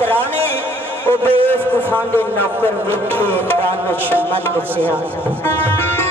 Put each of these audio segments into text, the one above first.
कराने वो बेवकूफां दे नौकर वेखे दानिश मत सियान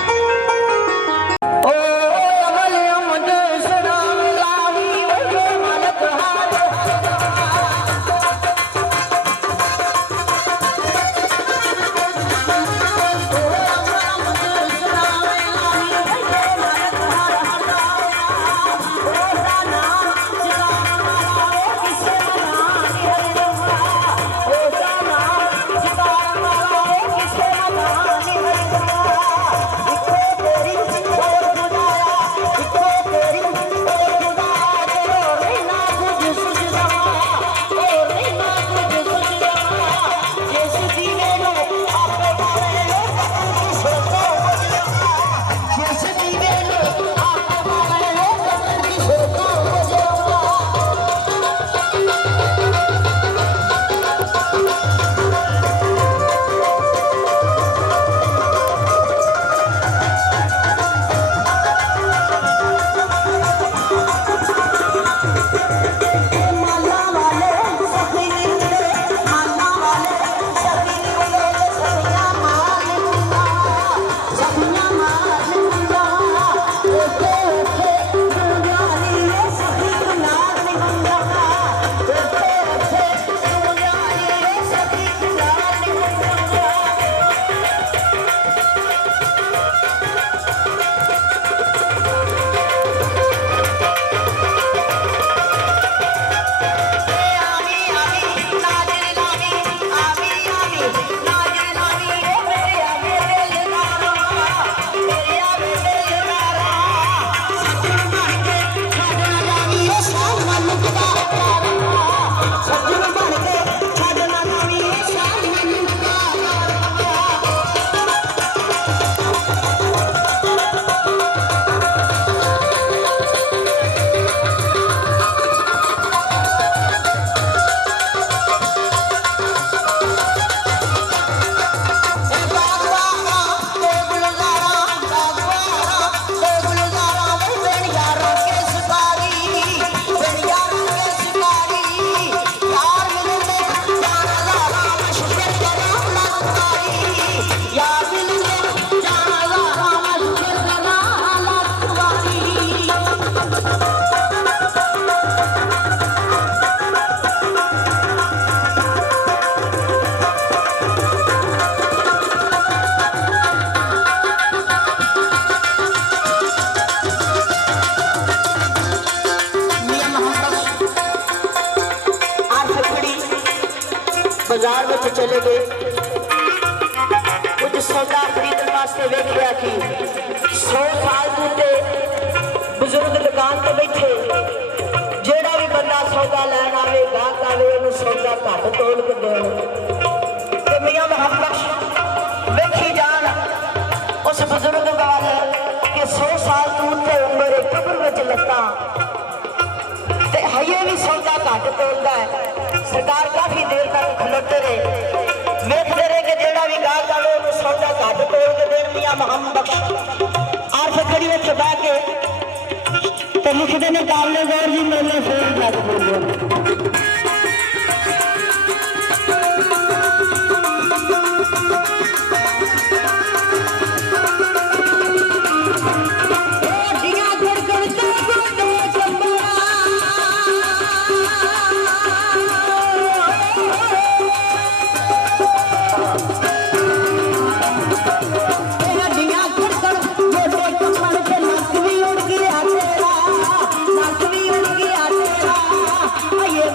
बाजार में चले गए कुछ सौदा खरीदने वास्ते वेख लिया कि 100 साल दूते बुजुर्ग दुकान पर बैठे जेड़ा भी बंदा सौदा लैन आवे गाहक आवे उन्हें सौदा घट तोल के दे मियां मोहम्मद वेखी जान उस बुजुर्ग वाल कि 100 साल दूते उम्र कब्र में लत्ता हये भी सौदा घट तोलता है। सरकार काफी देर तक खलोते रहे वेखते रहे कि जेड़ा भी गाहक आवे उन्हें सौदा घट तोल के देन मियां मोहम्मद आर्फ खड़ी में छुपा के तो लिखते ने काबले गौर जी मेले फिर घट बोलो ये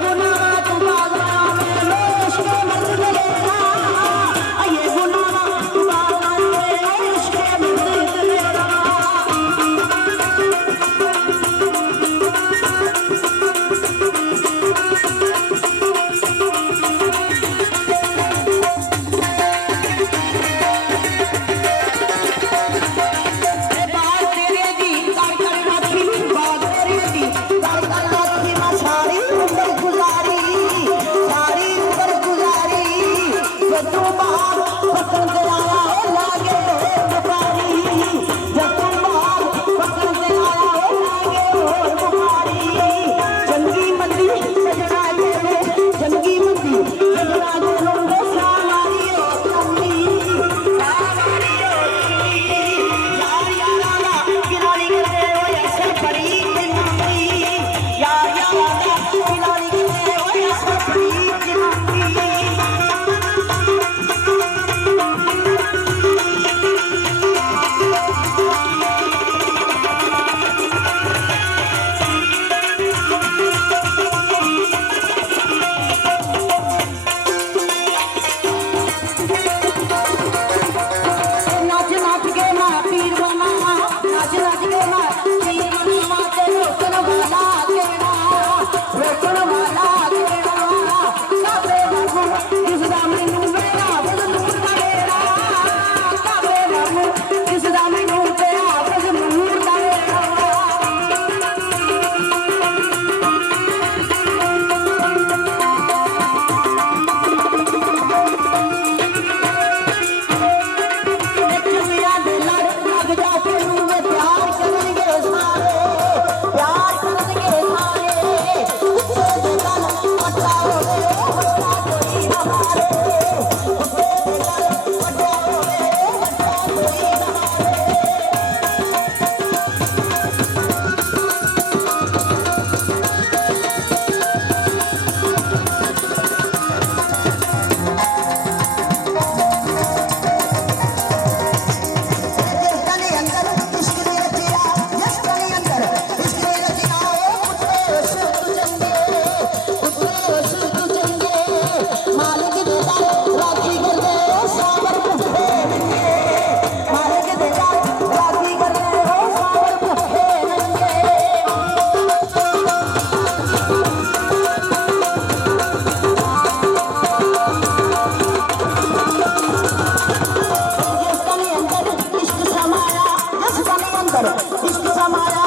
कर इश्क समाया